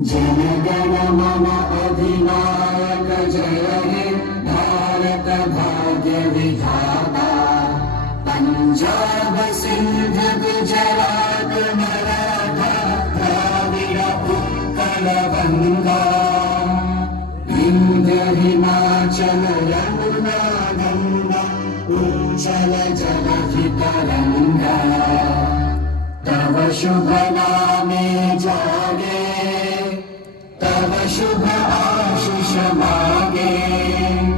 जन गण मन अधिनायक जय हे भारत भाग्य विधाता। पंजाब सिंध गुजरात मराठा द्राविड़ उत्कल गंगा। विंध्य हिमाचल यमुना गंगा उज्जल जलधि तरंगा। तव शुभ नामे जागे, तव शुभ आशीष मागे।